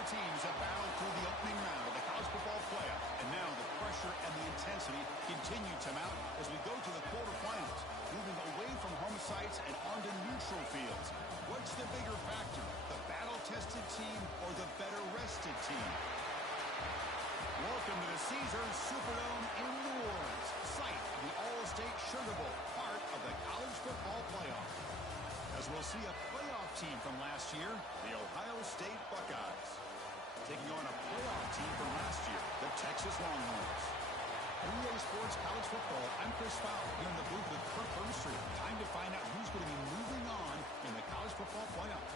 Four teams have battled through the opening round of the college football playoff, and now the pressure and the intensity continue to mount as we go to the quarterfinals, moving away from home sites and onto neutral fields. What's the bigger factor, the battle-tested team or the better-rested team? Welcome to the Caesars Superdome in New Orleans, site of the All-State Sugar Bowl, part of the college football playoff. As we'll see a playoff team from last year, the Ohio State Buckeyes, taking on a playoff team from last year, the Texas Longhorns. EA Sports College Football, I'm Chris Fowler here in the booth with Kirk Herbstreit. Time to find out who's going to be moving on in the college football playoff.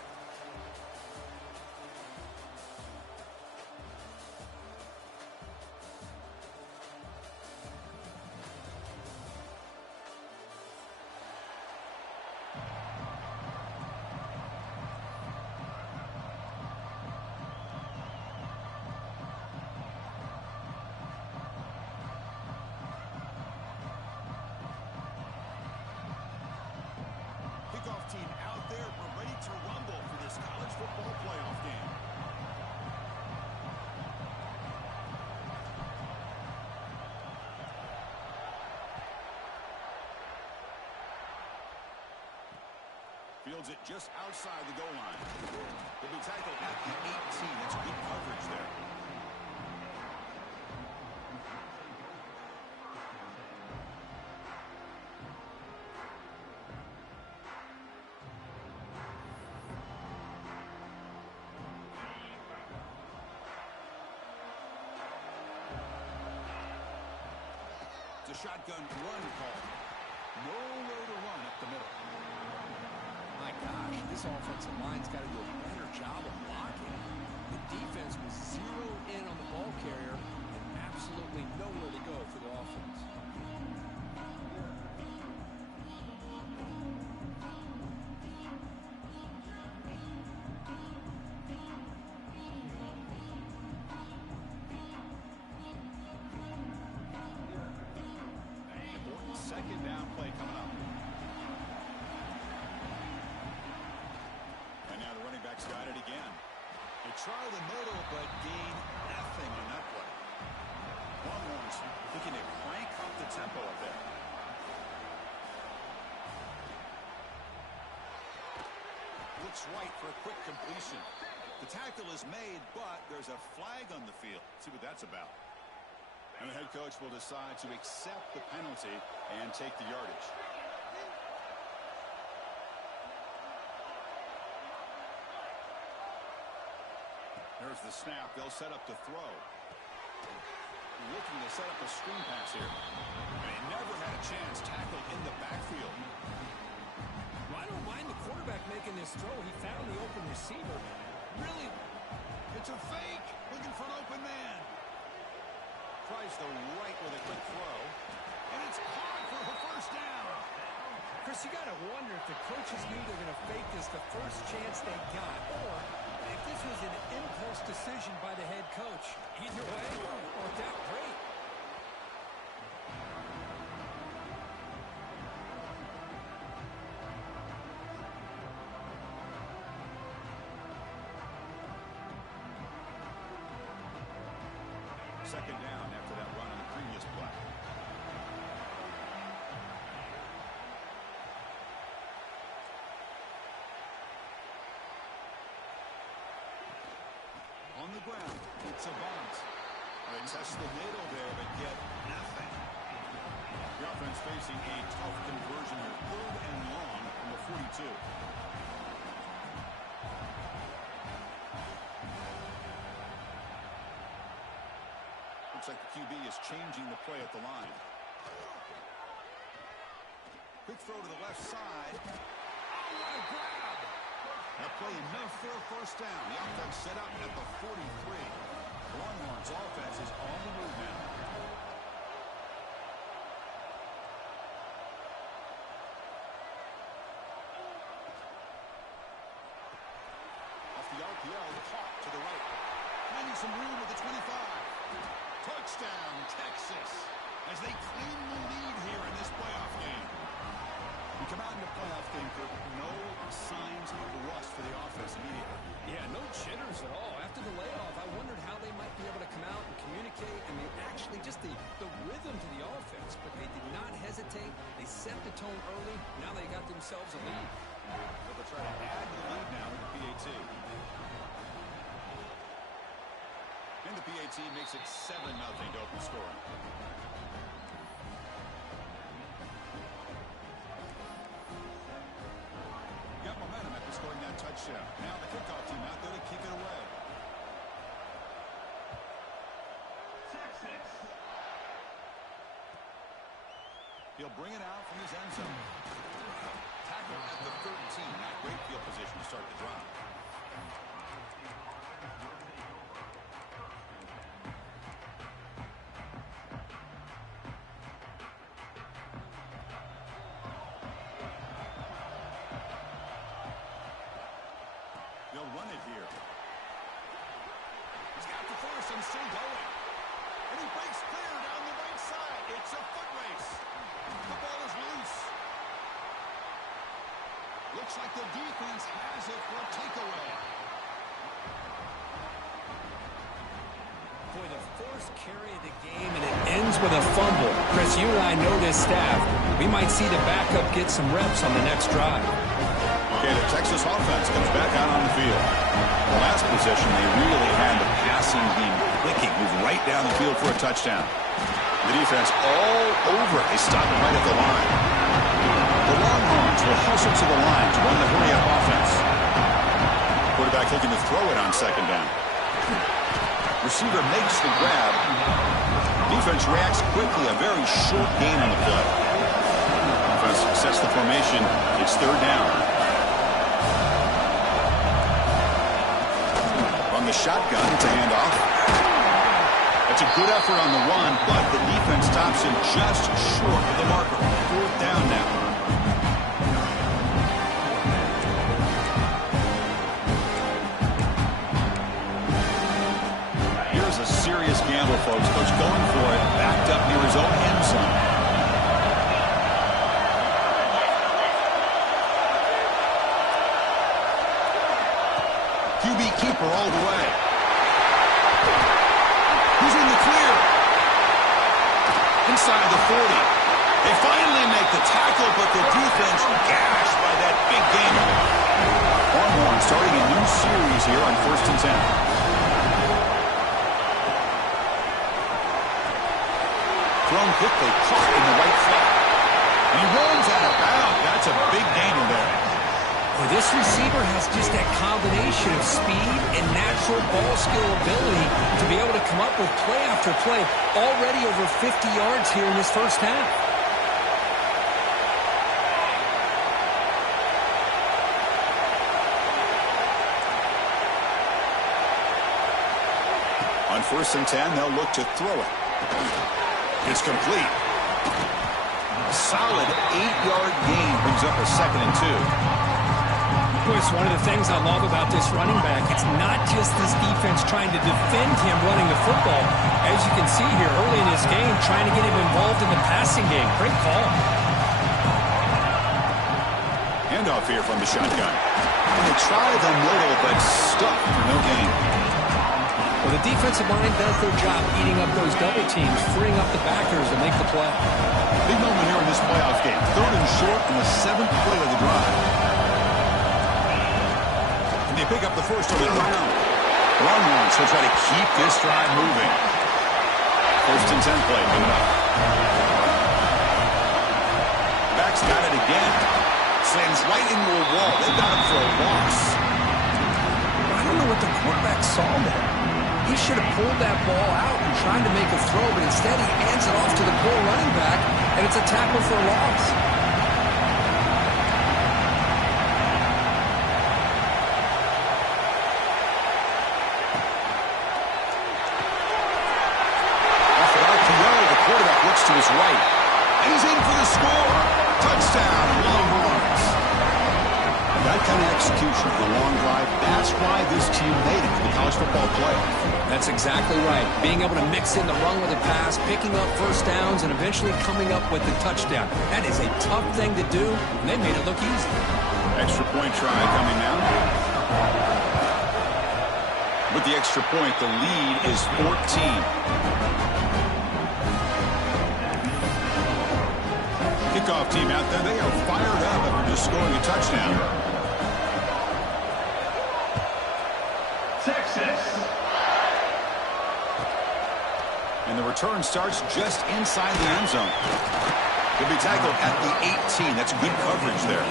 Team out there, we're ready to rumble for this college football playoff game. Fields it just outside the goal line. He'll be tackled at the 18. That's good coverage there. Shotgun run call. Nowhere to run up the middle. My gosh, this offensive line's got to do a better job of blocking. The defense was zeroed in on the ball carrier and absolutely nowhere to go for the offense. Second down play coming up. And now the running back's got it again. They try the middle, but gain nothing on that play. Longhorns looking to crank up the tempo up there. Looks right for a quick completion. The tackle is made, but there's a flag on the field. Let's see what that's about. And the head coach will decide to accept the penalty and take the yardage. There's the snap. They'll set up to throw. Looking to set up a screen pass here. And he never had a chance. Tackled in the backfield. Well, I don't mind the quarterback making this throw. He found the open receiver. Really, it's a fake. Looking for an open man. Tries the right with a quick throw. And it's caught for a first down. Chris, you got to wonder if the coaches knew they're going to fake this the first chance they got, or if this was an impulse decision by the head coach. Either way, worked out great. Second down after that run on the previous play. On the ground, it's a bunt. They test the middle there, but get nothing. The offense facing a tough conversion here. 3rd and long from the 42. Looks like the QB is changing the play at the line. Quick throw to the left side. Oh, what a grab! That play enough for a first down. The offense set up at the 43. The Longhorns offense is on the move now. Off the RPO, caught to the right. Finding some room at the 25. Touchdown, Texas, as they claim the lead here in this playoff game. We come out in the playoff game for no signs of rust for the offense immediately. Yeah, no jitters at all. After the layoff, the tone early. Now they got themselves a lead. They'll try to add to the lead now with the PAT. And the PAT makes it 7-0 to open scoring. Got momentum after scoring that touchdown. Now the kickoff team out there to kick it away. He'll bring it out from his end zone. Tackle at the 13. Not great field position to start the drive. They'll run it here. He's got the force and still going. And he breaks clear down the right side. It's a foot race. The ball is loose. Looks like the defense has it for a takeaway. Boy, the fourth carry of the game, and it ends with a fumble. Chris, you and I know this staff. We might see the backup get some reps on the next drive. Okay, the Texas offense comes back out on the field. The last possession, they really had the passing game clicking, move right down the field for a touchdown. The defense all over it. They stop it right at the line. The Longhorns will hustle to the line to run the hurry-up offense. Quarterback looking to throw it on second down. Receiver makes the grab. Defense reacts quickly. A very short gain on the play. Offense sets the formation. It's third down. From the shotgun to hand off. That's a good effort on the run, but the defense stops him just short of the marker. Fourth down now. Here's a serious gamble, folks. Coach going for it, backed up near his own end zone. QB keeper all the way. Who's in the clear? Inside the 40. They finally make the tackle, but the defense gashed by that big gain. Longhorn starting a new series here on 1st and 10. Thrown quickly, caught in the right flat. And he runs out of bounds. That's a big gainer there. Well, this receiver has just that combination of speed and natural ball skill ability to be able to come up with play after play. Already over 50 yards here in this first half. On 1st and 10, they'll look to throw it. It's complete. A solid 8-yard gain brings up a 2nd and 2. It's one of the things I love about this running back. It's not just this defense trying to defend him running the football. As you can see here early in this game, trying to get him involved in the passing game. Great call. Handoff here from the shotgun. And they try the middle, but stuck for no gain. Well, the defensive line does their job eating up those double teams, freeing up the backers to make the play. Big moment here in this playoff game. 3rd and short in the 7th play of the drive. They pick up the first on the ground. Longhorns will try to keep this drive moving. 1st and 10 play coming up. Back's got it again. Slams right into a wall. They got him for a loss. I don't know what the quarterback saw there. He should have pulled that ball out and tried to make a throw, but instead he hands it off to the poor running back, and it's a tackle for a loss. To his right. And he's in for the score. Touchdown, Longhorns. That kind of execution of the long drive, that's why this team made it to the college football playoff. That's exactly right. Being able to mix in the run with the pass, picking up first downs, and eventually coming up with the touchdown. That is a tough thing to do, and they made it look easy. Extra point try coming now. With the extra point, the lead is 14. kickoff team out there. They are fired up after just scoring a touchdown. Texas. And the return starts just inside the end zone. He'll be tackled at the 18. That's good coverage there.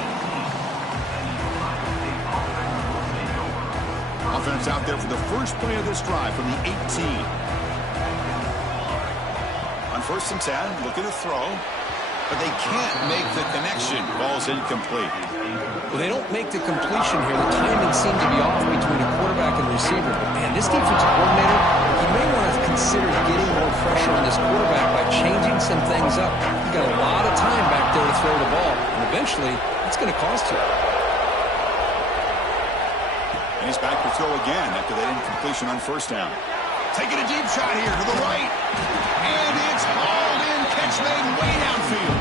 Offense out there for the first play of this drive from the 18. On 1st and 10, looking to throw. But they can't make the connection. Ball's incomplete. Well, they don't make the completion here. The timing seemed to be off between a quarterback and receiver. But, man, this defensive coordinator, he may want to consider getting more pressure on this quarterback by changing some things up. He's got a lot of time back there to throw the ball. And eventually, it's going to cost you. And he's back to throw again after that incompletion on 1st down. Taking a deep shot here to the right. And it's hauled in. Catch made way downfield.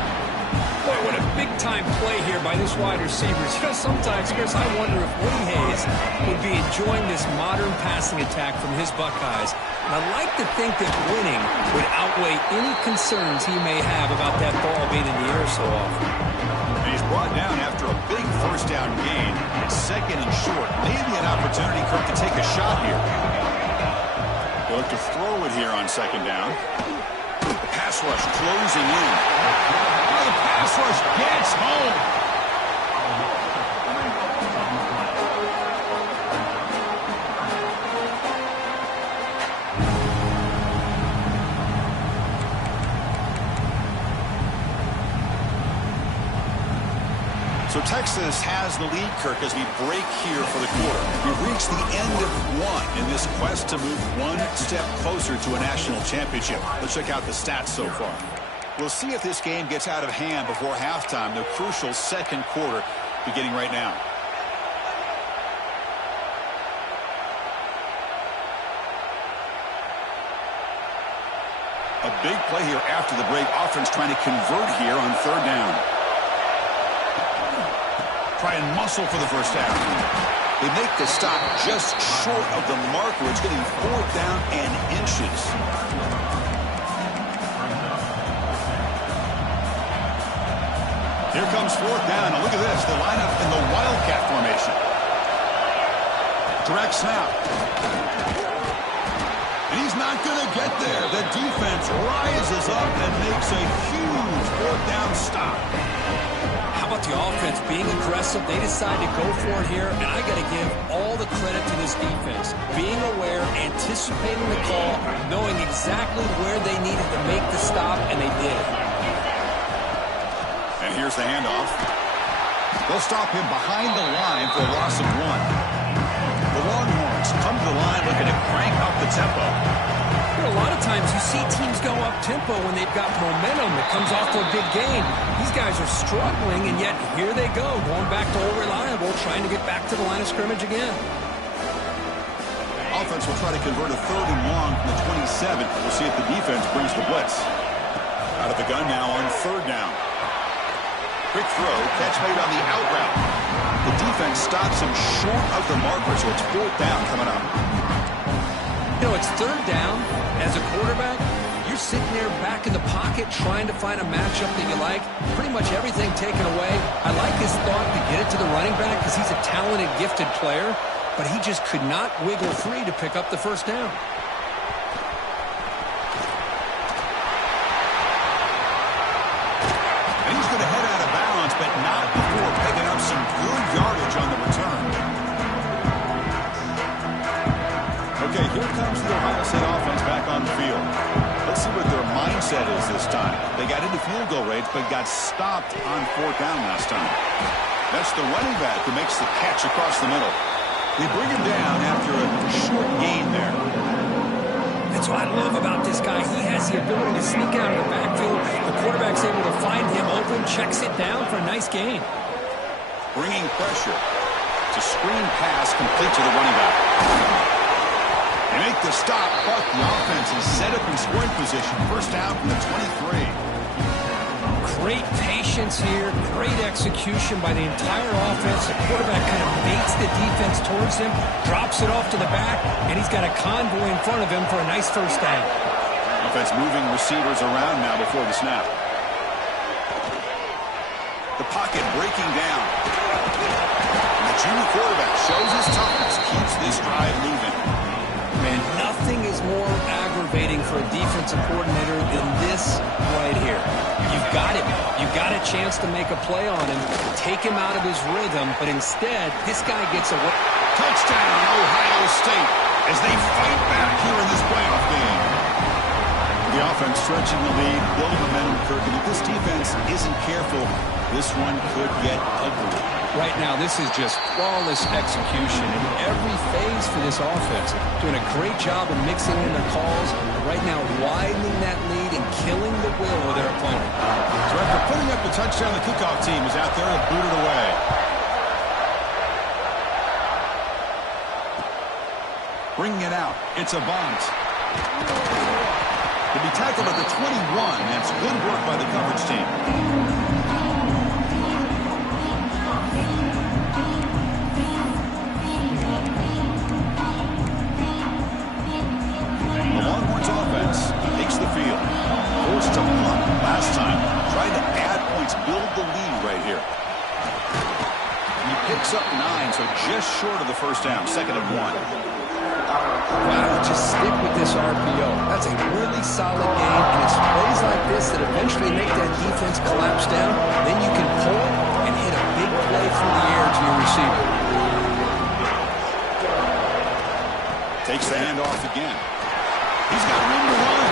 Boy, what a big-time play here by this wide receiver. You know, sometimes, Chris, I wonder if Woody Hayes would be enjoying this modern passing attack from his Buckeyes. And I like to think that winning would outweigh any concerns he may have about that ball being in the air so often. And he's brought down after a big 1st down gain. It's 2nd and short. Maybe an opportunity, Kirk, to take a shot here. They'll look to throw it here on 2nd down. The pass rush closing in. Oh, the pass rush gets home. So Texas has the lead, Kirk, as we break here for the quarter. We've reached the end of one in this quest to move one step closer to a national championship. Let's check out the stats so far. We'll see if this game gets out of hand before halftime, the crucial 2nd quarter beginning right now. A big play here after the break. Offense trying to convert here on 3rd down. Try and muscle for the 1st down. They make the stop just short of the marker. It's going to be 4th down and inches. Here comes 4th down. Now look at this. They line up in the Wildcat formation. Direct snap. And he's not going to get there. The defense rises up and makes a huge 4th down stop. How about the offense being aggressive? They decide to go for it here, and I got to give all the credit to this defense. Being aware, anticipating the call, knowing exactly where they needed to make the stop, and they did it. And here's the handoff. They'll stop him behind the line for a loss of 1. The Longhorns come to the line looking to crank up the tempo. You know, a lot of times you see teams go up-tempo when they've got momentum that comes off to a big gain. These guys are struggling, and yet here they go, going back to old reliable, trying to get back to the line of scrimmage again. Offense will try to convert a 3rd and long from the 27. We'll see if the defense brings the blitz. Out of the gun now on 3rd down. Quick throw, catch made on the out route. The defense stops him short of the marker, so it's 4th down coming up. You know, it's 3rd down. As a quarterback, you're sitting there back in the pocket trying to find a matchup that you like. Pretty much everything taken away. I like his thought to get it to the running back because he's a talented, gifted player, but he just could not wiggle free to pick up the 1st down. And he's going to head out of bounds, but not before picking up some good yardage on the return. Okay, here comes the Ohio State offense back on the field. Let's see what their mindset is this time. They got into field goal range, but got stopped on 4th down last time. That's the running back who makes the catch across the middle. They bring him down after a short gain there. That's what I love about this guy. He has the ability to sneak out of the backfield. The quarterback's able to find him open, checks it down for a nice gain. Bringing pressure. It's a screen pass complete to the running back. They make the stop, but the offense is set up in scoring position. 1st down from the 23. Great patience here, great execution by the entire offense. The quarterback kind of baits the defense towards him, drops it off to the back, and he's got a convoy in front of him for a nice 1st down. Offense moving receivers around now before the snap. The pocket breaking down. And the junior quarterback shows his toughness, keeps this drive moving. Man, nothing is more aggravating for a defensive coordinator than this right here. You've got him. You've got a chance to make a play on him, take him out of his rhythm, but instead, this guy gets away. Touchdown, Ohio State, as they fight back here in this playoff game. The offense stretching the lead, building momentum, Kirk, and if this defense isn't careful, this one could get ugly. Right now, this is just flawless execution in every phase for this offense. Doing a great job of mixing in their calls. Right now, widening that lead and killing the will of their opponent. So after putting up the touchdown, the kickoff team is out there to boot it away. Bringing it out. It's a bunt. To be tackled at the 21. That's good work by the coverage team. Takes the field. Forced to punt last time. Trying to add points, build the lead right here. He picks up 9, so just short of the first down. 2nd and 1. Wow, just stick with this RPO. That's a really solid game, and it's plays like this that eventually make that defense collapse down. Then you can pull it and hit a big play through the air to your receiver. Takes the handoff again. He's got room to run.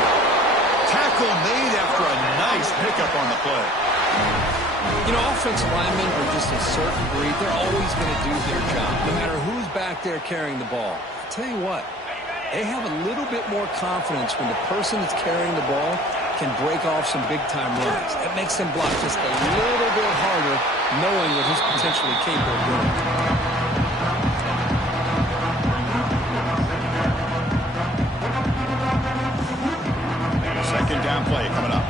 Tackle made after a nice pickup on the play. You know, offensive linemen are just a certain breed. They're always going to do their job, no matter who's back there carrying the ball. I'll tell you what, they have a little bit more confidence when the person that's carrying the ball can break off some big-time runs. That makes them block just a little bit harder, knowing what he's potentially capable of doing. Second down play coming up.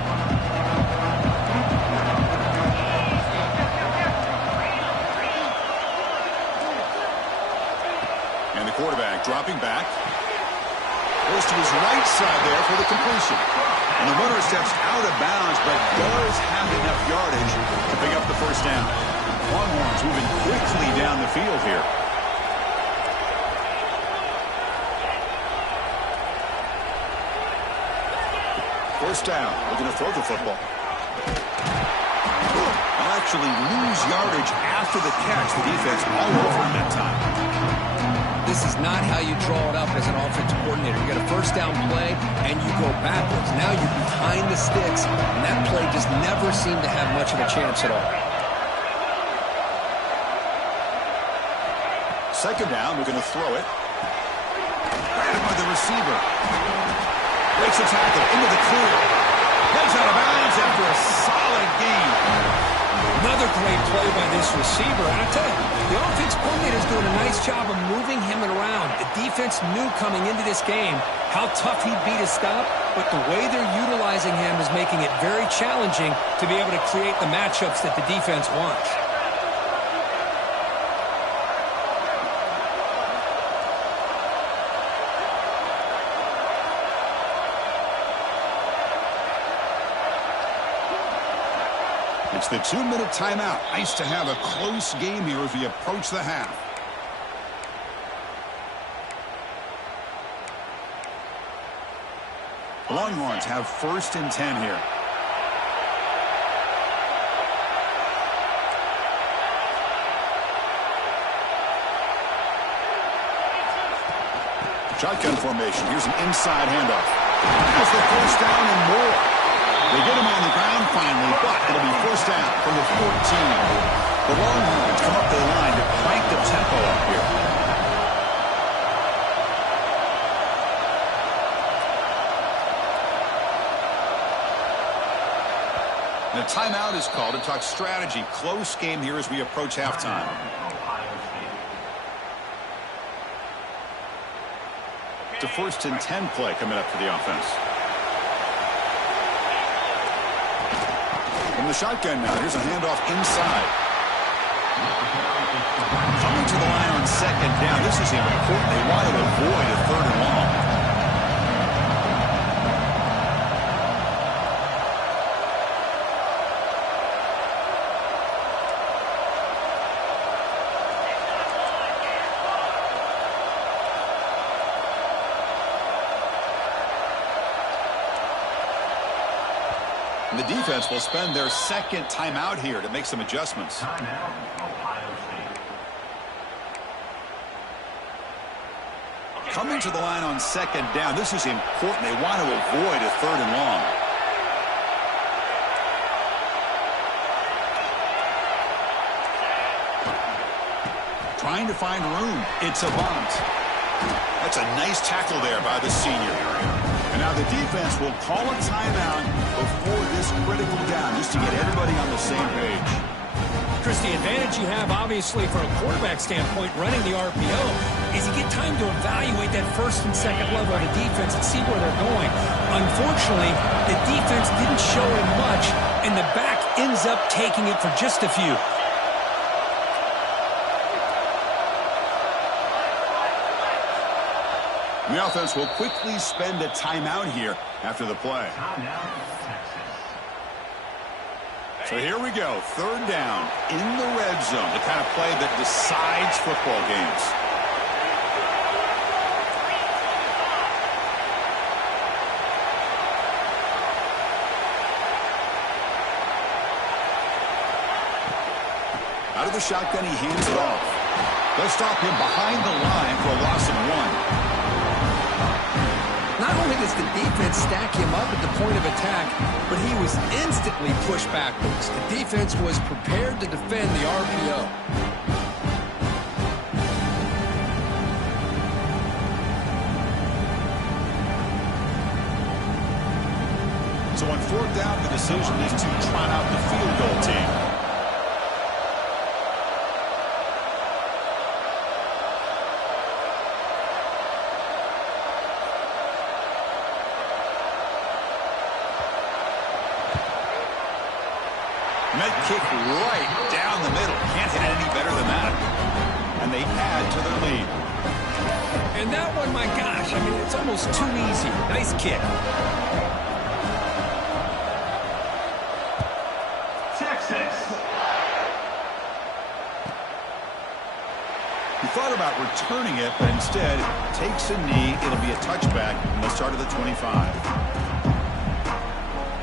And the quarterback dropping back. Goes to his right side there for the completion. And the runner steps out of bounds, but does have enough yardage to pick up the first down. Longhorns moving quickly down the field here. First down, looking to throw the football. They'll actually lose yardage after the catch. The defense all over him that time. This is not how you draw it up as an offensive coordinator. You got a first down play, and you go backwards. Now you're behind the sticks, and that play just never seemed to have much of a chance at all. Second down, we're going to throw it. Grabbed by the receiver. Breaks a tackle into the clear. Heads out of bounds after a solid game. Another great play by this receiver. And I tell you, the offense coordinator is doing a nice job of moving him around. The defense knew coming into this game how tough he'd be to stop, but the way they're utilizing him is making it very challenging to be able to create the matchups that the defense wants. It's the 2-minute timeout. Nice to have a close game here as we approach the half. The Longhorns have 1st and 10 here. Shotgun formation. Here's an inside handoff. There's the first down and more. They get him on the ground finally, but it'll be first down from the 14. The Longhorns come up the line to crank the tempo up here. And a timeout is called to talk strategy. Close game here as we approach halftime. It's a 1st and 10 play coming up for the offense. From the shotgun now, here's a handoff inside. Coming to the line on 2nd down. This is important. They want to avoid a 3rd and long. the defense will spend their second timeout here to make some adjustments. Coming to the line on second down. This is important. They want to avoid a 3rd and long. Trying to find room. It's a bunt. That's a nice tackle there by the senior. And now the defense will call a timeout before this critical down just to get everybody on the same page. Chris, the advantage you have, obviously, from a quarterback standpoint, running the RPO, is you get time to evaluate that first and second level of the defense and see where they're going. Unfortunately, the defense didn't show it much, and the back ends up taking it for just a few. The offense will quickly spend a timeout here after the play. So here we go, 3rd down in the red zone, the kind of play that decides football games. Out of the shotgun, he hands it off. They'll stop him behind the line for a loss of 1. Not only does the defense stack him up at the point of attack, but he was instantly pushed backwards. The defense was prepared to defend the RPO. So on 4th down, the decision is to trot out the field goal team. That kick right down the middle. Can't hit it any better than that. And they add to their lead. And that one, my gosh, I mean, it's almost too easy. Nice kick. Texas. He thought about returning it, but instead takes a knee. It'll be a touchback, and they'll start at the 25.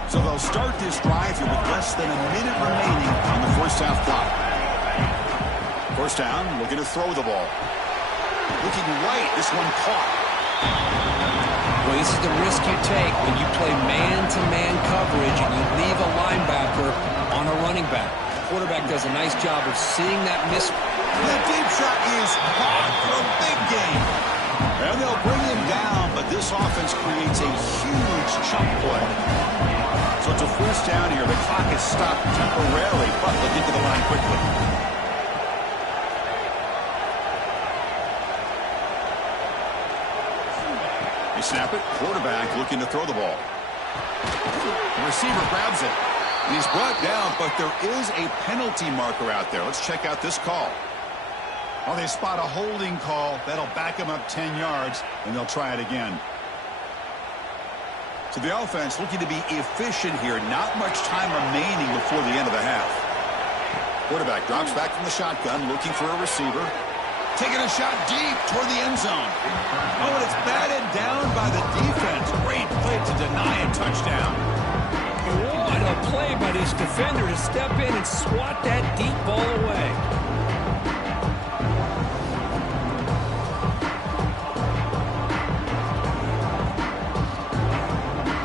So they'll start this drive here with less than a minute remaining on the first half clock. 1st down, looking to throw the ball. Looking right, this one caught. Well, this is the risk you take when you play man-to-man coverage and you leave a linebacker on a running back. The quarterback does a nice job of seeing that miss. The deep shot is caught for a big gain. And they'll bring him down, but this offense creates a huge chunk play. So it's a 1st down here. The clock is stopped temporarily, but they'll get to the line quickly. They snap it. Quarterback looking to throw the ball. The receiver grabs it. And he's brought down, but there is a penalty marker out there. Let's check out this call. Oh, they spot a holding call. That'll back him up 10 yards, and they'll try it again. So the offense looking to be efficient here. Not much time remaining before the end of the half. Quarterback drops back from the shotgun, looking for a receiver. Taking a shot deep toward the end zone. Oh, and it's batted down by the defense. Great play to deny a touchdown. What a play by this defender to step in and swat that deep ball away.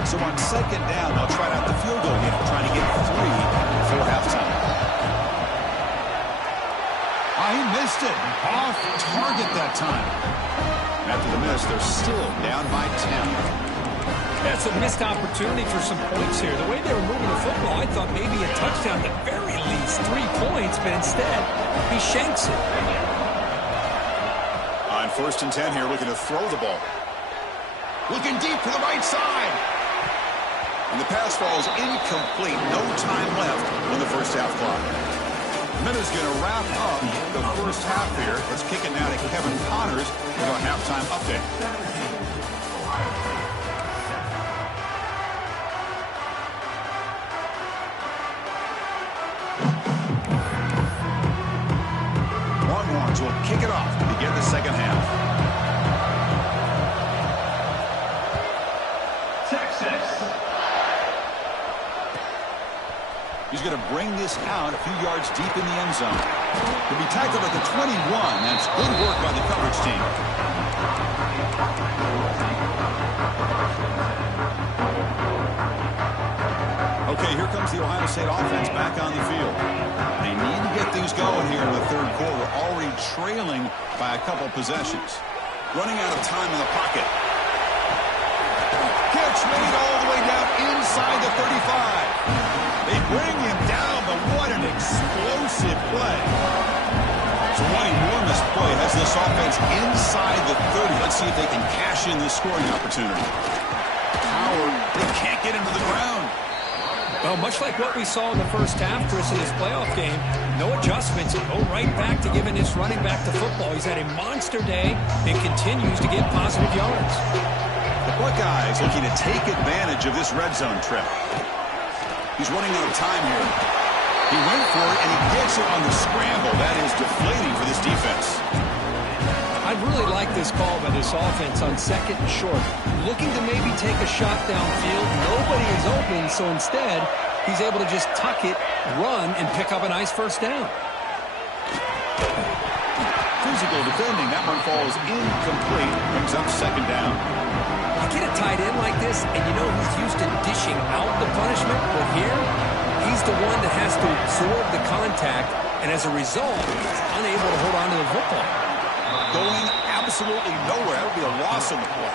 So on 2nd down, they'll try out the field goal unit, trying to get 3 before halftime. Oh, he missed it. Off target that time. After the miss, they're still down by 10. That's a missed opportunity for some points here. The way they were moving the football, I thought maybe a touchdown at the very least, 3 points, but instead, he shanks it. On 1st and 10 here, looking to throw the ball. Looking deep to the right side. And the pass falls incomplete. No time left on the first half clock. Minna's going to wrap up the first half here. Let's kick it now to Kevin Connors with our halftime update. Longhorns will kick it off to begin the second half. He's going to bring this out a few yards deep in the end zone. He'll be tackled at the 21. That's good work by the coverage team. Okay, here comes the Ohio State offense back on the field. They need to get things going here in the third quarter, already trailing by a couple possessions. Running out of time in the pocket. Catch made all the way down inside the 35. They bring him down, but what an explosive play. So one enormous play has this offense inside the 30. Let's see if they can cash in this scoring opportunity. Howard, they can't get him to the ground. Well, much like what we saw in the first half, Chris, in this playoff game, no adjustments. Go right back to giving his running back the football. He's had a monster day and continues to get positive yards. The Buckeyes looking to take advantage of this red zone trip. He's running out of time here. He went for it, and he gets it on the scramble. That is deflating for this defense. I really like this call by this offense on second and short. Looking to maybe take a shot downfield. Nobody is open, so instead, he's able to just tuck it, run, and pick up a nice first down. Physical defending. That one falls incomplete. Brings up second down. You get a tight end like this, and you know he's used to dishing out the punishment, but here, he's the one that has to absorb the contact, and as a result, he's unable to hold on to the football. Going absolutely nowhere. That would be a loss on the play.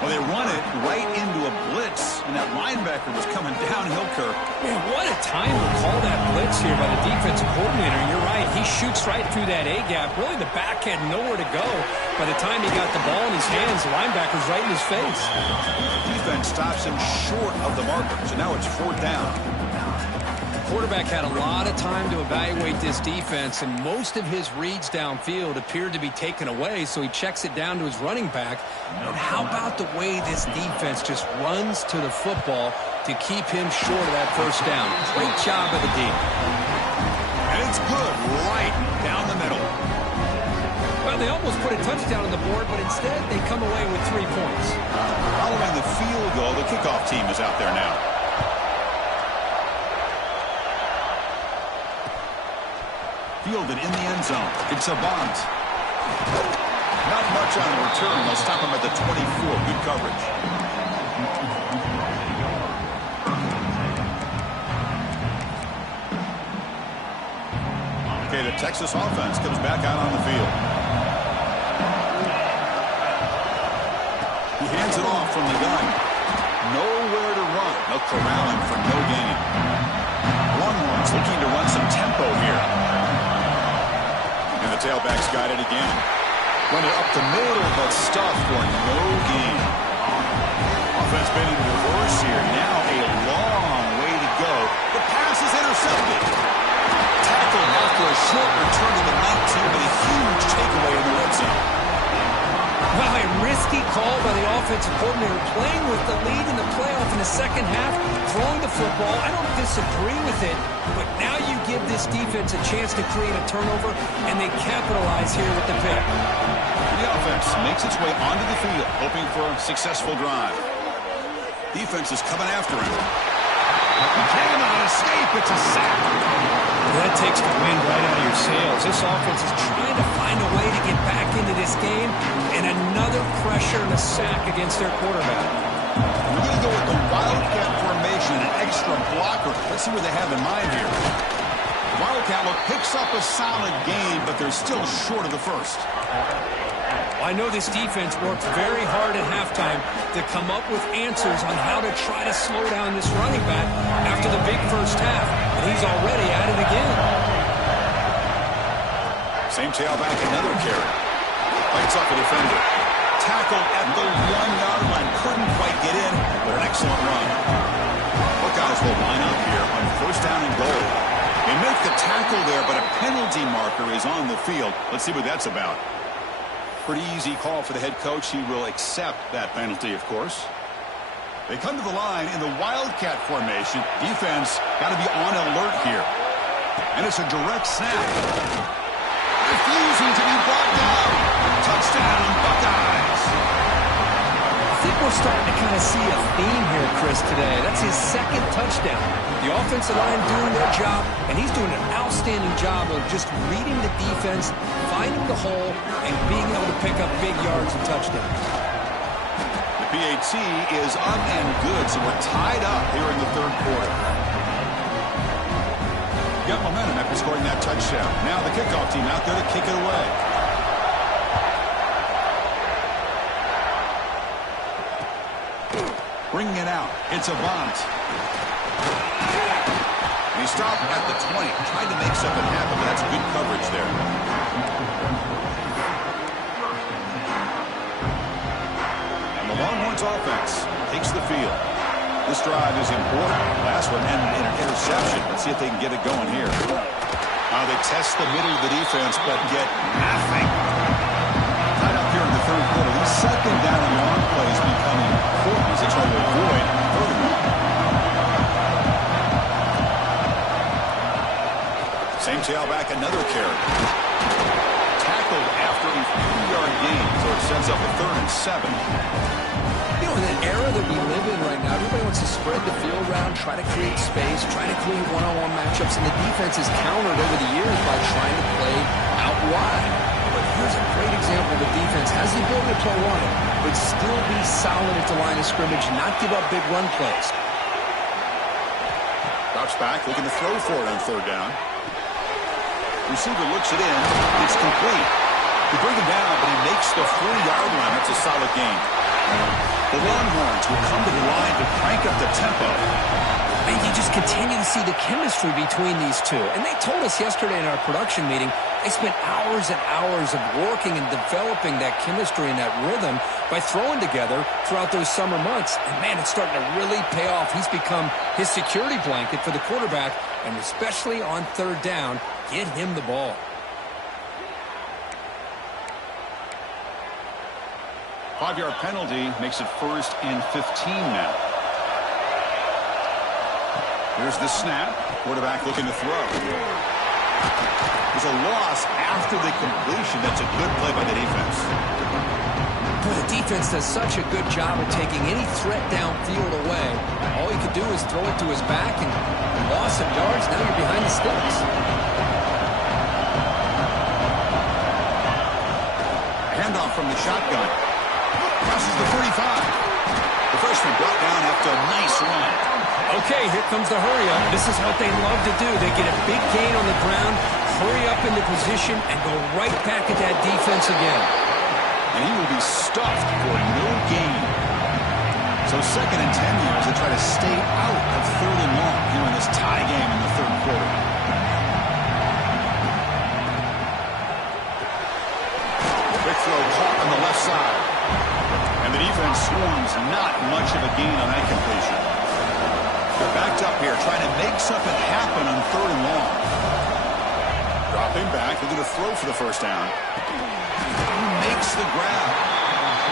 Well, they run it right into a blitz, and that linebacker was coming downhill, Kirk. Man, what a time to call that blitz here by the defensive coordinator. You're right. He shoots right through that A-gap. Really, the back had nowhere to go. By the time he got the ball in his hands, the linebacker's right in his face. The defense stops him short of the marker, so now it's fourth down. Quarterback had a lot of time to evaluate this defense, and most of his reads downfield appeared to be taken away, so he checks it down to his running back. And how about the way this defense just runs to the football to keep him short of that first down? Great job of the D. And it's good right down the middle. Well, they almost put a touchdown on the board, but instead they come away with 3 points. Following the field goal, the kickoff team is out there now. Fielded in the end zone. It's a bunt. Not much on the return. They'll stop him at the 24. Good coverage. Okay, the Texas offense comes back out on the field. He hands it off from the gun. Nowhere to run. They'll corral him for no gain. Longhorns looking to run some tempo here. And the tailback's got it again. Run it up the middle, but stuffed for no gain. Offense been in reverse here. Now a long way to go. The pass is intercepted. Tackled after a short return to the 19 with a huge takeaway in the red zone. Well, a risky call by the offensive coordinator, playing with the lead in the playoff in the second half, throwing the football. I don't disagree with it, but now you give this defense a chance to create a turnover, and they capitalize here with the pick. The offense makes its way onto the field, hoping for a successful drive. Defense is coming after him. He cannot escape. It's a sack. That takes the wind right out of your sails. This offense is trying to find a way to get back into this game, and another pressure and a sack against their quarterback. We're going to go with the Wildcat formation, an extra blocker. Let's see what they have in mind here. The Wildcat look picks up a solid game, but they're still short of the first. I know this defense worked very hard at halftime to come up with answers on how to try to slow down this running back after the big first half, and he's already at it again. Same tailback, another carry. Fights up a defender. Tackled at the 1-yard line. Couldn't quite get in, but an excellent run. Buckeyes will line up here on first down and goal. They make the tackle there, but a penalty marker is on the field. Let's see what that's about. Pretty easy call for the head coach. He will accept that penalty, of course. They come to the line in the Wildcat formation. Defense got to be on alert here. And it's a direct snap. Refusing to be brought down. Touchdown, Buckeyes. I think almost starting to kind of see a theme here, Chris, today. That's his second touchdown. The offensive line doing their job, and he's doing an outstanding job of just reading the defense, finding the hole, and being able to pick up big yards and touchdowns. The PAT is up and good, so we're tied up here in the third quarter. Got momentum after scoring that touchdown. Now the kickoff team out there to kick it away. Bringing it out. It's a bunt. And he stopped at the 20. Tried to make something happen, but that's good coverage there. And the Longhorns offense takes the field. This drive is important. Last one ended in an interception. Let's see if they can get it going here. Now they test the middle of the defense, but get nothing. Tied up here in the third quarter. These second down and long plays becoming important as they try to avoid third and long. Same tailback, another carry. Tackled after a 3-yard gain, so it sets up a 3rd and 7. You know, in an era that we live in right now, everybody wants to spread the field around, try to create space, try to create one-on-one matchups, and the defense is countered over the years by trying to play out wide. But here's a great example. The defense has the ability to play wide, but still be solid at the line of scrimmage, not give up big run plays. Drops back, looking to throw for it on 3rd down. Receiver looks it in. It's complete. They bring him down, but he makes the 4-yard line. That's a solid gain. The Longhorns will come to the line to crank up the tempo. And you just continue to see the chemistry between these two. And they told us yesterday in our production meeting, they spent hours and hours of working and developing that chemistry and that rhythm by throwing together throughout those summer months. And, man, it's starting to really pay off. He's become his security blanket for the quarterback, and especially on 3rd down, get him the ball. Five-yard penalty makes it 1st and 15 now. Here's the snap. Quarterback looking to throw. There's a loss after the completion. That's a good play by the defense. But the defense does such a good job of taking any threat downfield away. All he could do is throw it to his back and lost some yards. Now you're behind the sticks. A handoff from the shotgun. Crosses the 35. The freshman brought down after a nice run. Okay, here comes the hurry up. This is what they love to do. They get a big gain on the ground, hurry up into position, and go right back at that defense again. And he will be stuffed for no gain. So 2nd and 10 here as they try to stay out of 3rd and long here in this tie game in the third quarter. Quick throw caught on the left side. And the defense swarms not much of a gain on that completion. They're backed up here trying to make something happen on 3rd and long. Dropping back, they're going to throw for the 1st down. He makes the grab.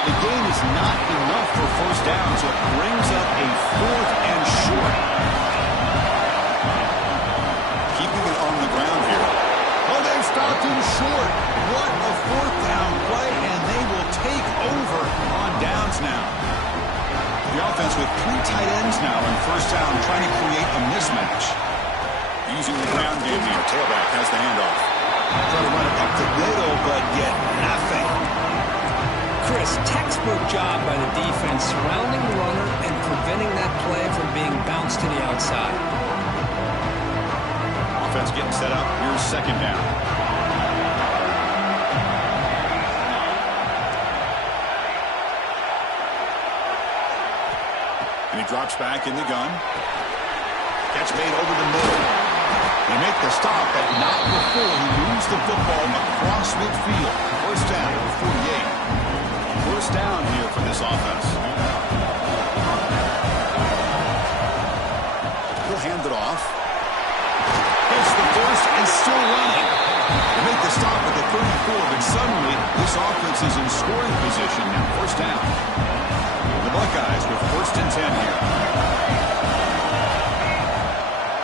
The gain is not enough for 1st down, so it brings up a 4th and short. Keeping it on the ground here. Oh, they've stopped him short. What a 4th down play, and they will take over on downs now. The offense with 3 tight ends now on 1st down, trying to create a mismatch. Using the ground game here. Tailback has the handoff. Trying to run it up the middle, but get nothing. Chris, textbook job by the defense surrounding the runner and preventing that play from being bounced to the outside. Offense getting set up. Here's 2nd down. And he drops back in the gun. Catch made over the middle. They make the stop, but not before he moves the football across midfield. 1st down over 48. 1st down here for this offense. He'll hand it off. Gets the 1st and still running. They make the stop at the 34, but suddenly this offense is in scoring position now. 1st down. The Buckeyes with 1st and 10 here.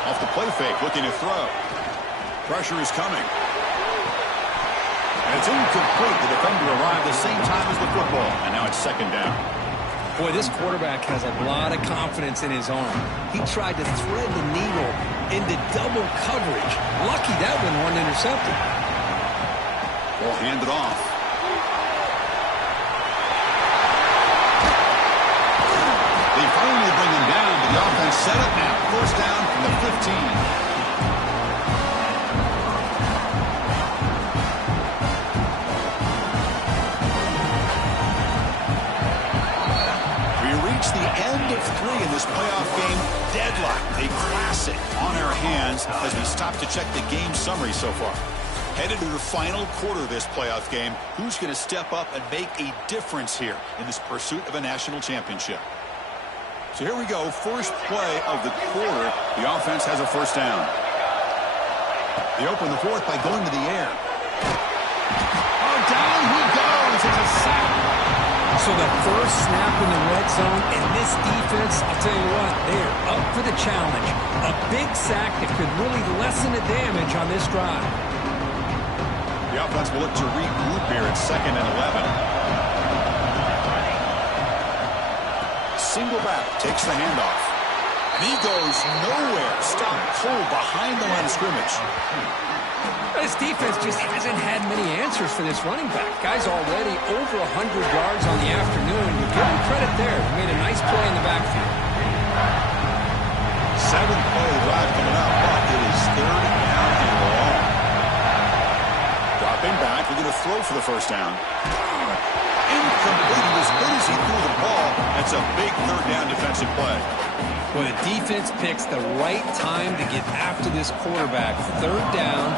Off the play fake, looking to throw. Pressure is coming. And it's incomplete. The defender arrived the same time as the football. And now it's 2nd down. Boy, this quarterback has a lot of confidence in his arm. He tried to thread the needle into double coverage. Lucky that one wasn't intercepted. Will hand it off. They finally bring him down, but the offense set up now. First down from the 15. The end of 3 in this playoff game. Deadlock, a classic on our hands as we stop to check the game summary so far. Headed to the final quarter of this playoff game. Who's going to step up and make a difference here in this pursuit of a national championship? So here we go. First play of the quarter. The offense has a first down. They open the fourth by going to the air. Oh, down he goes. It's a sack. So the first snap in the red zone, and this defense, I'll tell you what, they are up for the challenge. A big sack that could really lessen the damage on this drive. The offense will look to regroup here at 2nd and 11. Single back, takes the handoff. And he goes nowhere. Stopped cold behind the line of scrimmage. This defense just hasn't had many answers for this running back. Guy's already over 100 yards on the afternoon. You give him credit there. He made a nice play in the backfield. 7th play of the drive coming up, but it is 3rd down and long. Dropping back, we're going to throw for the first down. Incomplete. As good as he threw the ball, that's a big 3rd down defensive play. Well, the defense picks the right time to get after this quarterback. 3rd down,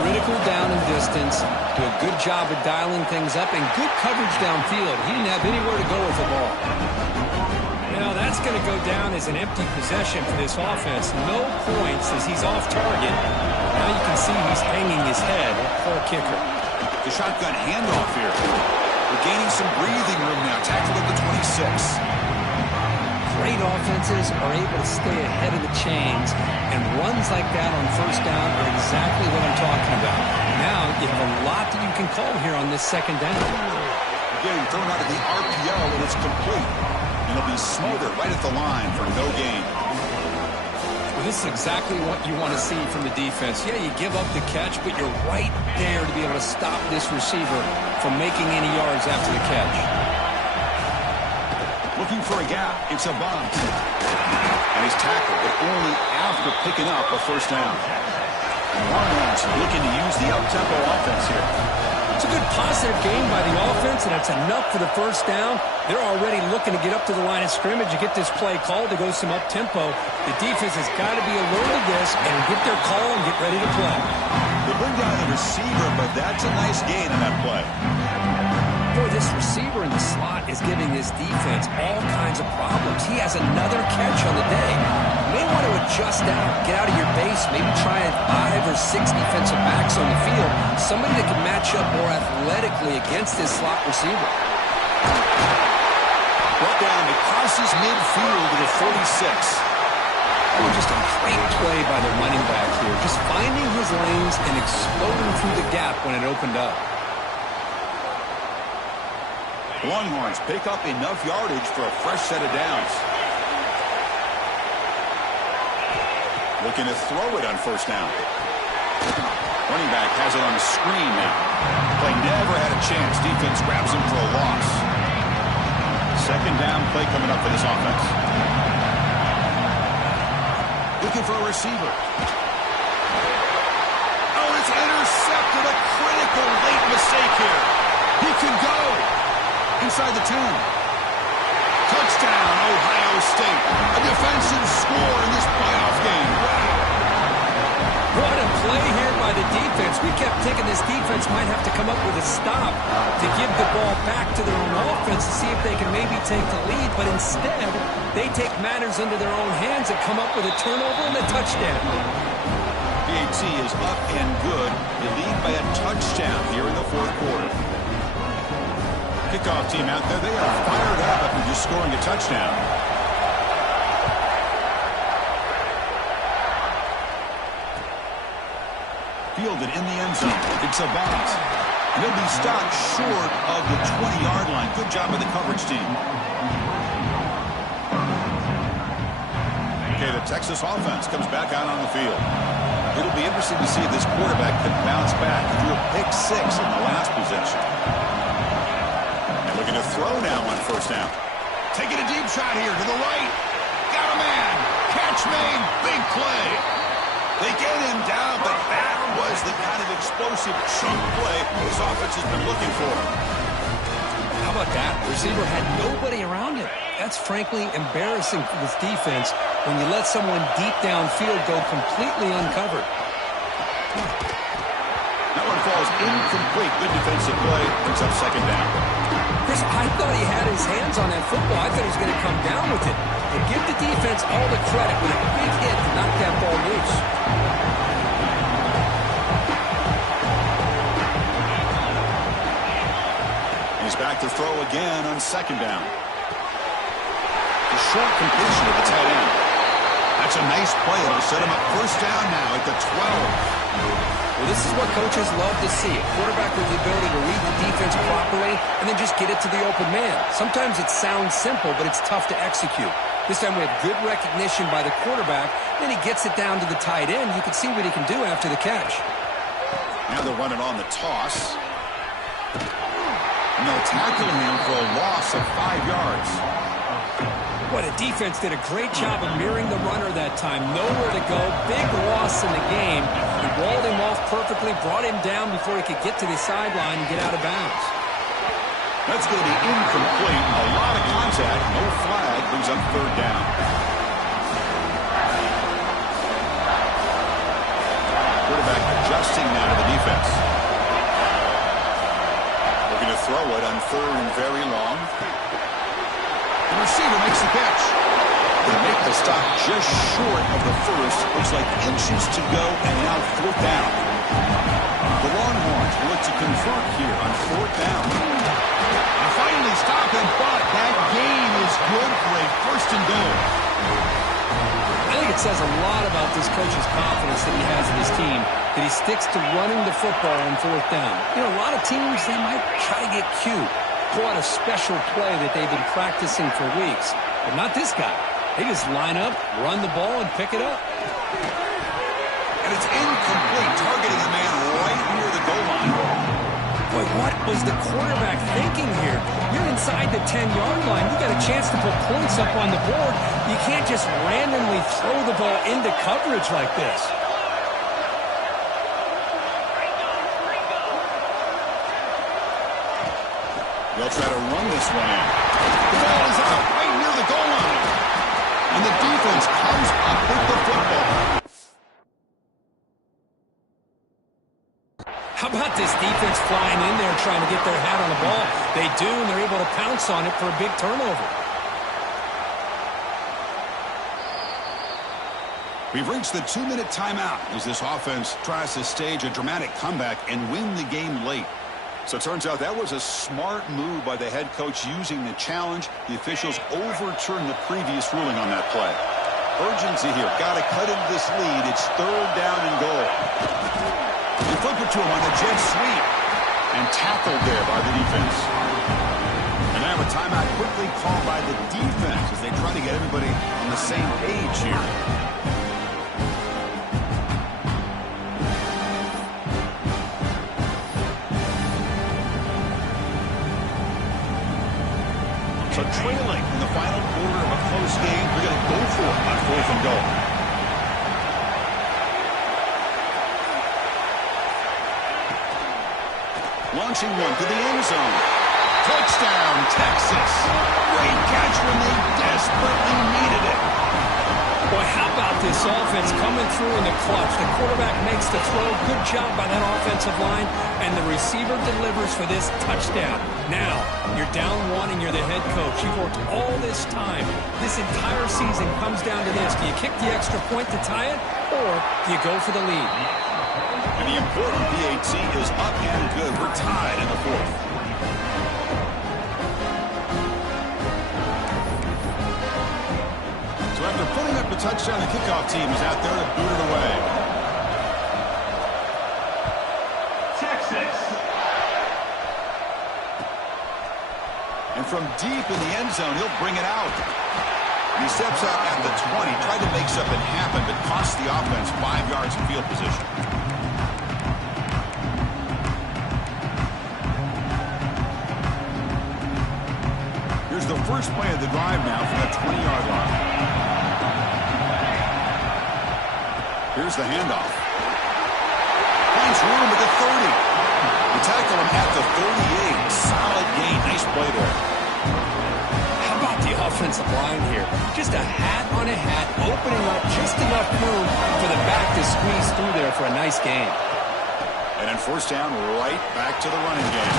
critical down and distance. Do a good job of dialing things up and good coverage downfield. He didn't have anywhere to go with the ball. Now that's going to go down as an empty possession for this offense. No points as he's off target. Now you can see he's hanging his head. Poor kicker. The shotgun handoff here. We're gaining some breathing room now. Tackled at the 26. Great offenses are able to stay ahead of the chains, and runs like that on first down are exactly what I'm talking about. Now you have a lot that you can call here on this 2nd down. Getting thrown out of the RPO, and it's complete. And it'll be smothered right at the line for no gain. Well, this is exactly what you want to see from the defense. Yeah, you give up the catch, but you're right there to be able to stop this receiver from making any yards after the catch. Looking for a gap. It's a bomb. And he's tackled, but only after picking up a first down. Longhorns looking to use the up-tempo offense here. It's a good positive game by the offense, and that's enough for the first down. They're already looking to get up to the line of scrimmage and get this play called to go some up-tempo. The defense has got to be alert to this and get their call and get ready to play. They bring down the receiver, but that's a nice gain on that play. Boy, this receiver in the slot is giving this defense all kinds of problems. He has another catch on the day. You may want to adjust out, get out of your base, maybe try 5 or 6 defensive backs on the field, somebody that can match up more athletically against this slot receiver. Brought down, it crosses midfield to the 46. Oh, just a great play by the running back here, just finding his lanes and exploding through the gap when it opened up. Longhorns pick up enough yardage for a fresh set of downs. Looking to throw it on first down. Running back has it on the screen now. Play never had a chance. Defense grabs him for a loss. 2nd down play coming up for this offense. Looking for a receiver. Oh, it's intercepted. A critical late mistake here. He can go. Inside the 10. Touchdown, Ohio State. A defensive score in this playoff game. Wow. What a play here by the defense. We kept thinking this defense might have to come up with a stop to give the ball back to their own offense to see if they can maybe take the lead, but instead they take matters into their own hands and come up with a turnover and a touchdown. PAT is up and good. They lead by a touchdown here in the 4th quarter. Kickoff team out there, they are fired up after just scoring a touchdown. Fielded in the end zone. It's a bounce. And he'll be stopped short of the 20-yard line. Good job by the coverage team. Okay, the Texas offense comes back out on the field. It'll be interesting to see if this quarterback can bounce back. He threw a pick 6 in the last possession. And looking to throw now on first down. Taking a deep shot here to the right. Got a man. Catch made. Big play. They get him down, but that was the kind of explosive chunk play this offense has been looking for. How about that? The receiver had nobody around him. That's frankly embarrassing for this defense when you let someone deep downfield go completely uncovered. That one falls incomplete. Good defensive play. Brings up second down. Chris, I thought he had his hands on that football. I thought he was going to come down with it. And give the defense all the credit with a big hit to knock that ball loose. He's back to throw again on second down. The short completion of the tight end. That's a nice play. It'll set him up first down now at the 12. Well, this is what coaches love to see. A quarterback with the ability to read the defense properly and then just get it to the open man. Sometimes it sounds simple, but it's tough to execute. This time we have good recognition by the quarterback. Then he gets it down to the tight end. You can see what he can do after the catch. Now they're running on the toss. And they'll tackle him for a loss of 5 yards. Boy, the defense did a great job of mirroring the runner that time. Nowhere to go. Big loss in the game. He walled him off perfectly, brought him down before he could get to the sideline and get out of bounds. That's going to be incomplete. A lot of contact. No flag. Brings up third down. Quarterback adjusting now to the defense. Looking to throw it on third and very long. The receiver makes the catch. They make the stop just short of the first. Looks like inches to go, and now fourth down. The Longhorns will look to convert here on fourth down. And finally stop him, but that gain is good for a first and goal. I think it says a lot about this coach's confidence that he has in his team, that he sticks to running the football on fourth down. You know, a lot of teams, they might try to get cute, pull out a special play that they've been practicing for weeks. But not this guy. They just line up, run the ball, and pick it up. And it's incomplete, targeting the man right near the goal line. Boy, what was the quarterback thinking here? You're inside the 10-yard line. You got a chance to put points up on the board. You can't just randomly throw the ball into coverage like this. They'll try to run this one in. The ball is out right near the goal line. And the defense comes up with the football. How about this defense flying in there trying to get their hat on the ball? They do, and they're able to pounce on it for a big turnover. We've reached the 2-minute timeout as this offense tries to stage a dramatic comeback and win the game late. So it turns out that was a smart move by the head coach using the challenge. The officials overturned the previous ruling on that play. Urgency here. Got to cut into this lead. It's third down and goal. They flip it to him on the jet sweep. And tackled there by the defense. And now a timeout quickly called by the defense as they try to get everybody on the same page here. So trailing in the final quarter of a close game, we're going to go for it on fourth and goal. Launching one to the end zone. Touchdown, Texas. Great catch when they desperately needed it. Boy, how about this offense coming through in the clutch? The quarterback makes the throw. Good job by that offensive line. And the receiver delivers for this touchdown. Now, you're down one and you're the head coach. You've worked all this time. This entire season comes down to this. Do you kick the extra point to tie it, or do you go for the lead? And the important PAT is up and good. We're tied in the fourth. So after putting up a touchdown, the kickoff team is out there to boot it away. Texas. And from deep in the end zone, he'll bring it out. He steps out at the 20, tried to make something happen, but cost the offense 5 yards in field position. Here's the first play of the drive now from the 20-yard line. Here's the handoff. Finds room at the 30. They tackle him at the 38. Solid gain. Nice play there. How about the offensive line here? Just a hat on a hat, opening up just enough room for the back to squeeze through there for a nice gain. And then first down, right back to the running game.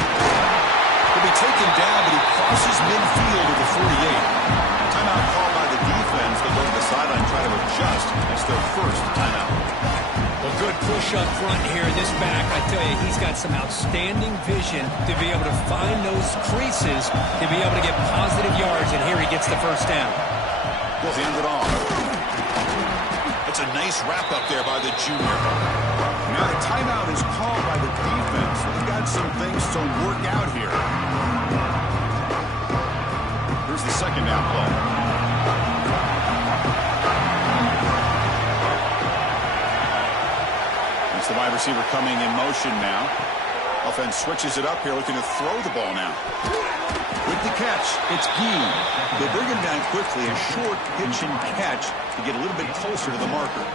He'll be taken down, but he crosses midfield at the 48. Timeout called by the defense. They'll go to the sideline and try to adjust. That's their first timeout. Well, good push up front here. This back, I tell you, he's got some outstanding vision to be able to find those creases, to be able to get positive yards, and here he gets the first down. We'll hand it off. That's a nice wrap-up there by the junior. Now the timeout is called by the defense. They've got some things to work out here. Here's the second down play. It's the wide receiver coming in motion now. Offense switches it up here, looking to throw the ball now. With the catch, it's Gee. They bring him down quickly, a short pitch and catch to get a little bit closer to the marker.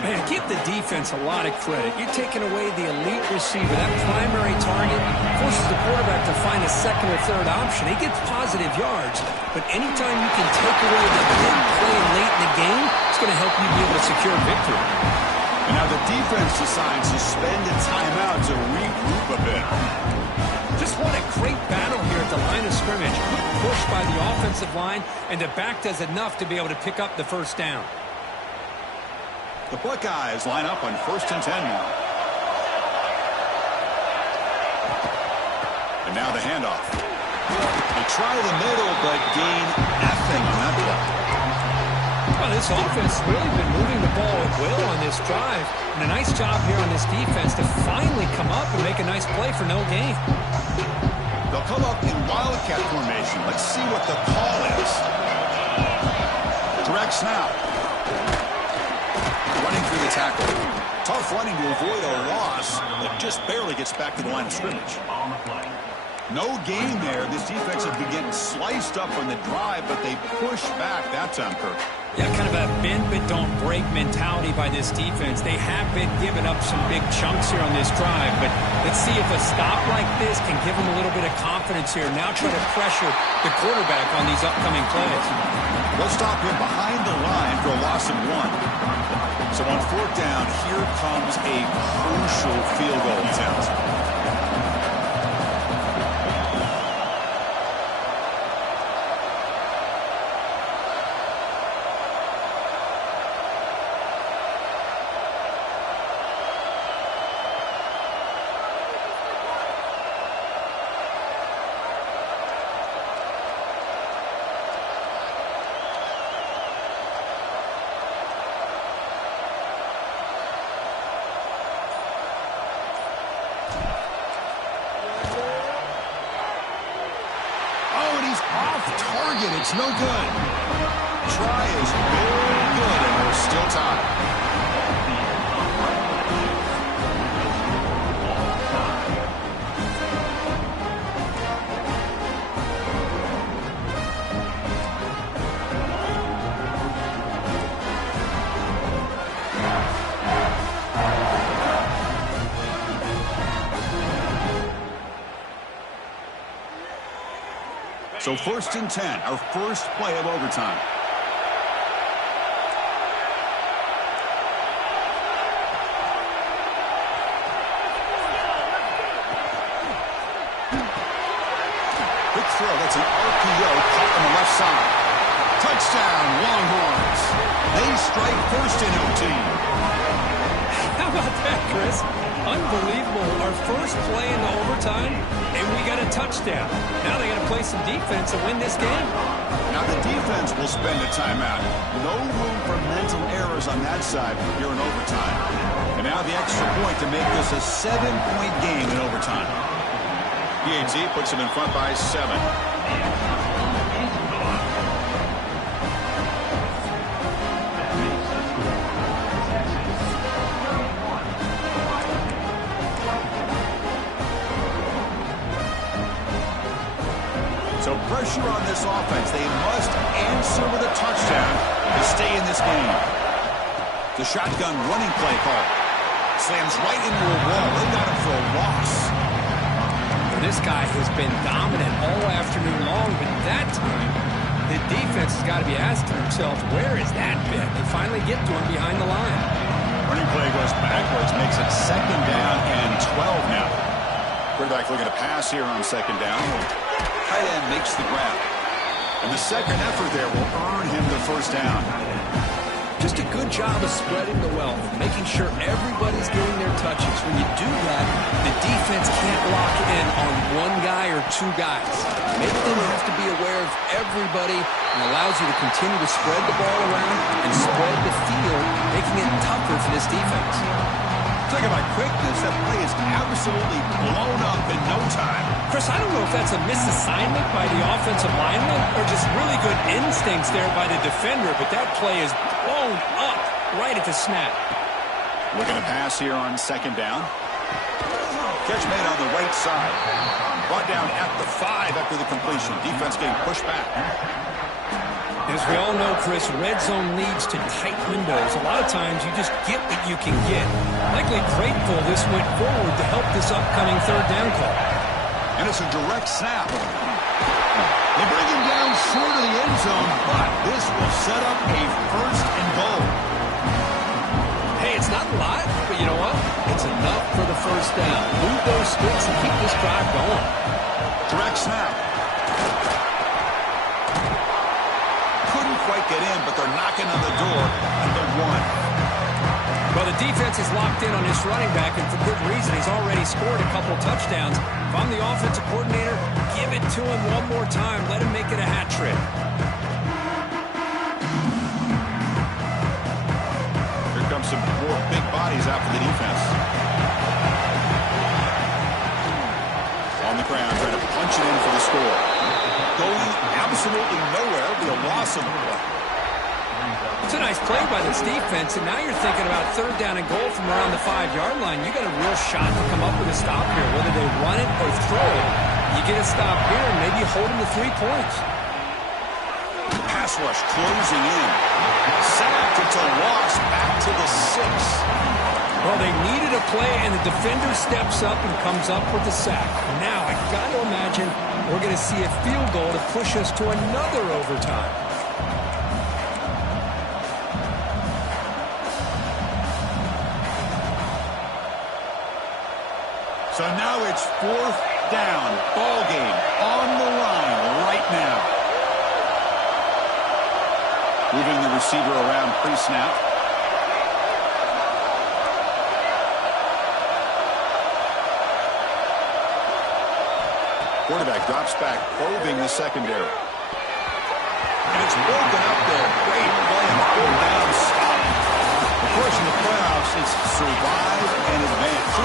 Man, give the defense a lot of credit. You're taking away the elite receiver. That primary target forces the quarterback to find a second or third option. He gets positive yards, but anytime you can take away the big play late in the game, it's going to help you be able to secure victory. And now the defense decides to spend a timeout to regroup a bit. Just what a great battle here at the line of scrimmage. Good push by the offensive line, and the back does enough to be able to pick up the first down. The Buckeyes line up on 1st and 10 now. And now the handoff. They try the middle, but gain nothing on that play. Well, this offense has really been moving the ball at will on this drive. And a nice job here on this defense to finally come up and make a nice play for no gain. They'll come up in wildcat formation. Let's see what the call is. Direct snap. Running through the tackle. Tough running to avoid a loss, but just barely gets back to the line of scrimmage. No gain there. This defense has been getting sliced up on the drive, but they push back that time, Kirk. Yeah, kind of a bend but don't break mentality by this defense. They have been giving up some big chunks here on this drive, but let's see if a stop like this can give them a little bit of confidence here. Now try to pressure the quarterback on these upcoming plays. Let's stop him behind the line for a loss of 1. So on 4th down, here comes a crucial field goal attempt. It's no good. Try is no good, and we're still tied. So 1st and 10, our first play of overtime. Quick throw, that's an RPO caught on the left side. Touchdown, Longhorns. They strike first in OT. How about that, Chris? Unbelievable. Our first play into overtime, and we got a touchdown. Now they got to play some defense and win this game. Now the defense will spend a timeout. No room for mental errors on that side here in overtime. And now the extra point to make this a 7-point game in overtime. PAT puts them in front by 7. So pressure on this offense. They must answer with a touchdown to stay in this game. The shotgun running play call. Slams right into a wall. They got him for a loss. This guy has been dominant all afternoon long, but that time, the defense has got to be asking themselves, where has that been? They finally get to him behind the line. Running play goes backwards, makes it 2nd down and 12 now. Quarterback looking to pass here on 2nd down. Tight end makes the grab. And the second effort there will earn him the 1st down. Just a good job of spreading the wealth, making sure everybody's getting their touches. When you do that, the defense can't lock in on one guy or two guys. Make them have to be aware of everybody and allows you to continue to spread the ball around and spread the field, making it tougher for this defense. Talk about quickness. That play is absolutely blown up in no time. Chris, I don't know if that's a misassignment by the offensive lineman or just really good instincts there by the defender, but that play is blown up right at the snap. Looking to pass here on 2nd down. Catch made on the right side. Brought down at the 5 after the completion. Defense getting pushed back. As we all know, Chris, red zone leads to tight windows. A lot of times you just get what you can get. Likely grateful this went forward to help this upcoming 3rd down call. And it's a direct snap. They bring him down short of the end zone, but this will set up a 1st and goal. Hey, it's not a lot, but you know what? It's enough for the 1st down. Move those sticks and keep this drive going. Direct snap. Couldn't quite get in, but they're knocking on the door at the 1. Well, the defense is locked in on this running back, and for good reason. He's already scored a couple touchdowns. If I'm the offensive coordinator, give it to him one more time. Let him make it a hat trick. Here comes some more big bodies out for the defense. On the ground, trying to punch it in for the score. Going absolutely nowhere. It'll be a loss of one. It's a nice play by this defense, and now you're thinking about 3rd down and goal from around the 5-yard line. You got a real shot to come up with a stop here. Whether they run it or throw it, you get a stop here and maybe hold them to 3 points. Pass rush closing in. Sacked. It's a loss back to the 6. Well, they needed a play, and the defender steps up and comes up with the sack. Now, I got to imagine we're going to see a field goal to push us to another overtime. So now it's 4th down. Ball game on the line right now. Moving the receiver around pre-snap. Quarterback drops back, probing the secondary. And it's broken up there. Great play and 4th down stop. Of course, in the playoffs, it's survive and advance.